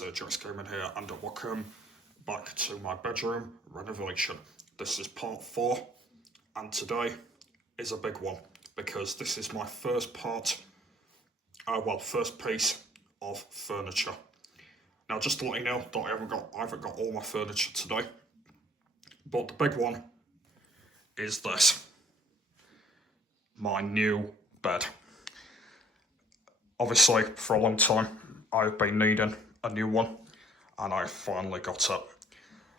guys, Joyce Gaming here, and welcome back to my bedroom renovation. This is part 4, and today is a big one because this is my first first piece of furniture. Now, just to let you know that I haven't got all my furniture today, but the big one is this: my new bed. Obviously, for a long time, I've been needing a new one, and I finally got it.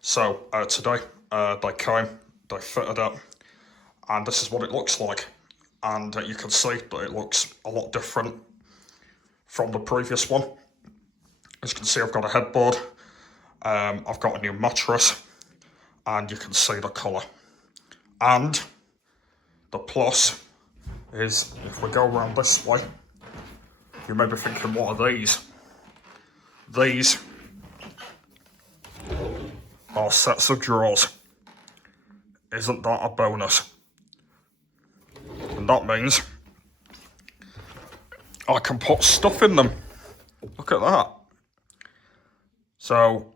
So today, they came, they fitted it, and this is what it looks like. And you can see that it looks a lot different from the previous one. As you can see, I've got a headboard, I've got a new mattress, and you can see the colour. And the plus is, if we go around this way, you may be thinking, what are these? These are sets of drawers. Isn't that a bonus? And that means I can put stuff in them. Look at that. So,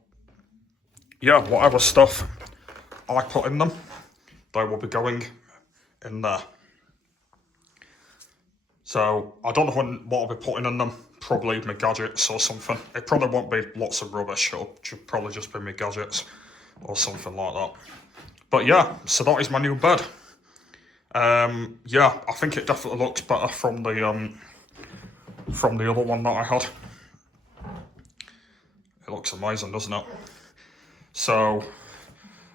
yeah, whatever stuff I put in them, they will be going in there. So, I don't know what I'll be putting in them. Probably my gadgets or something. It probably won't be lots of rubbish. It'll probably just be my gadgets or something like that. But yeah, so that is my new bed. Yeah, I think it definitely looks better from the other one that I had. It looks amazing, doesn't it? So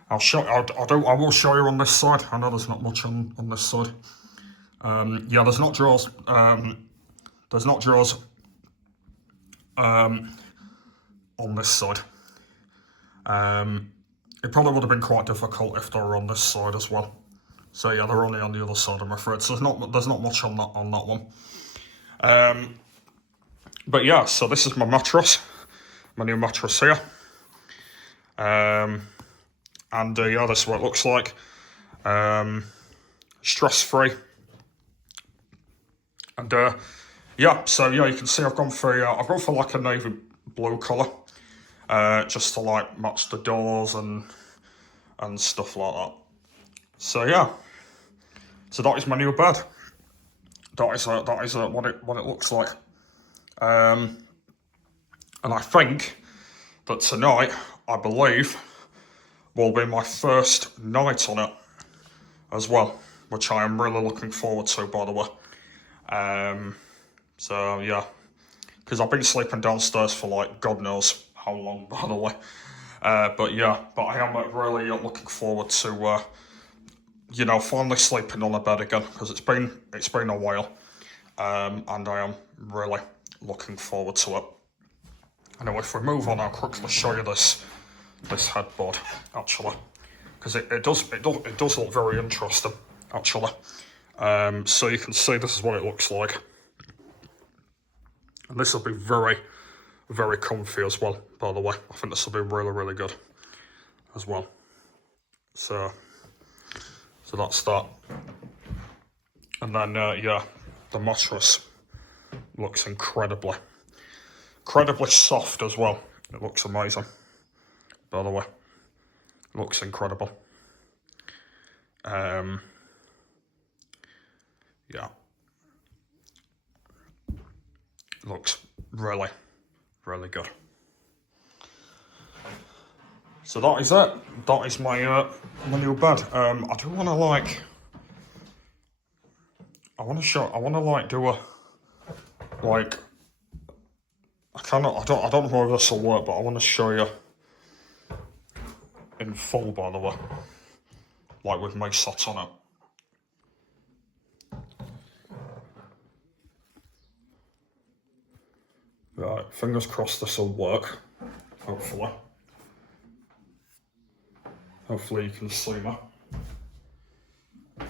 I will show you on this side. I know there's not much on this side. Yeah, there's not drawers. There's not drawers on this side. It probably would have been quite difficult if they were on this side as well. So yeah, they're only on the other side, I'm afraid. So there's not much on that one. But yeah, so this is my mattress, my new mattress here. And yeah, this is what it looks like. Stress-free. And yeah, so yeah, you can see I've gone for like a navy blue colour, just to like match the doors and stuff like that. So yeah, so that is my new bed. That is what it looks like. And I think that tonight, I believe, will be my first night on it as well, which I am really looking forward to, by the way. So yeah, because I've been sleeping downstairs for like God knows how long, by the way. But yeah, I am really looking forward to finally sleeping on a bed again, because it's been a while, and I am really looking forward to it. Anyway, if we move on, I'll quickly show you this headboard actually, because it does look very interesting actually. So you can see this is what it looks like, and this will be very, very comfy as well, by the way. I think this will be really, really good as well. So that's that. And then yeah, the mattress looks incredibly soft as well. It looks amazing, by the way. It looks incredible. Yeah, it looks really, really good. So that is it. That is my new bed. I do want to do a I don't know how this will work, but I want to show you in full, by the way, like with my sat on it. Right, fingers crossed this will work, hopefully. Hopefully you can see me. I'll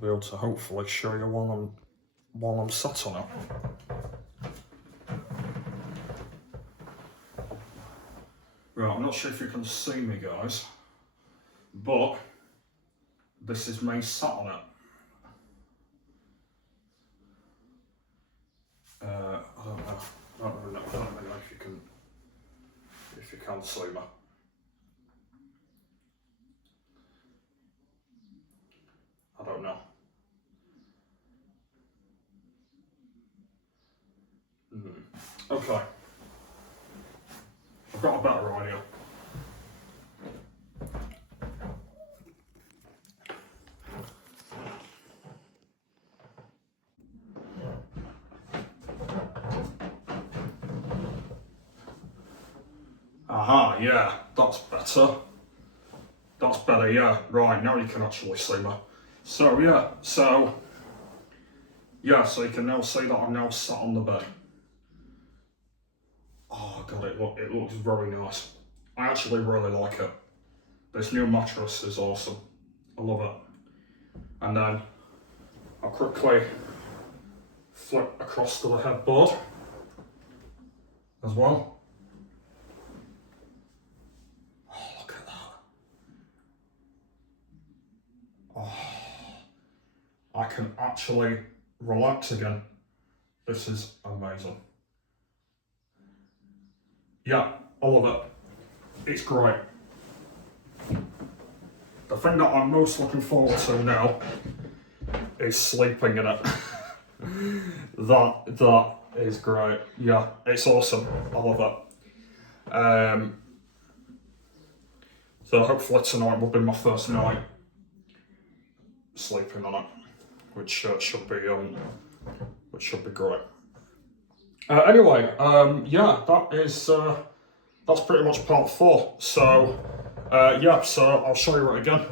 be able to hopefully show you while I'm sat on it. Right, I'm not sure if you can see me, guys, but this is me sat on it. I don't know. I don't know if you can see me. I don't know. Okay. I've got a better idea. Aha, yeah, that's better. That's better, yeah. Right, now you can actually see me. So you can now see that I'm now sat on the bed. Oh god, it looks very nice. I actually really like it. This new mattress is awesome. I love it. And then I'll quickly flip across to the headboard as well. Oh, look at that. Oh, I can actually relax again. This is amazing. Yeah, I love it. It's great. The thing that I'm most looking forward to now is sleeping in it. That is great. Yeah, it's awesome. I love it. So hopefully tonight will be my first night sleeping on it, which should be great. Anyway, yeah, that's pretty much part 4. So so I'll show you it again.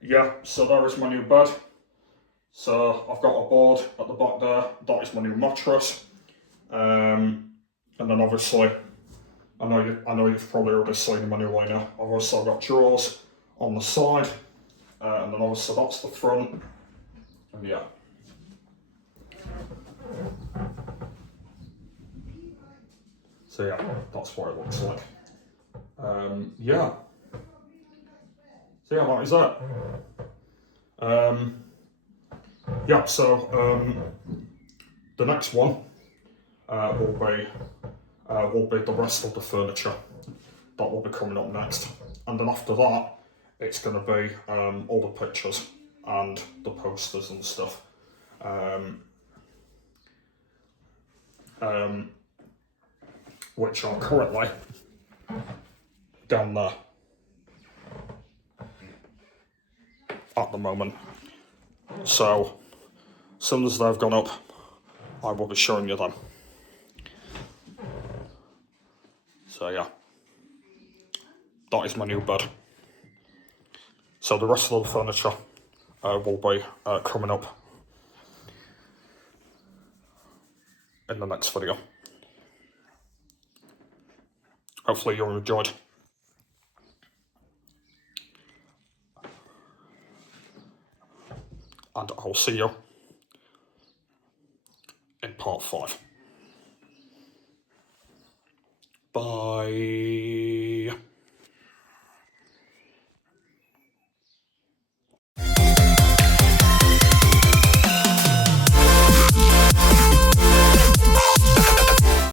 Yeah, so there is my new bed. So I've got a board at the back there. That is my new mattress. And then obviously, I know you've probably already seen my new liner. I've also got drawers on the side, and then obviously that's the front. And yeah. So yeah, that's what it looks like. Yeah. So yeah, that is it. Yeah, so the next one will be the rest of the furniture that will be coming up next, and then after that, it's going to be all the pictures and the posters and stuff. Which are currently down there at the moment. So, as soon as they've gone up, I will be showing you them. So yeah, that is my new bed. So the rest of the furniture will be coming up in the next video. Hopefully you enjoyed. And I'll see you in part 5. Bye.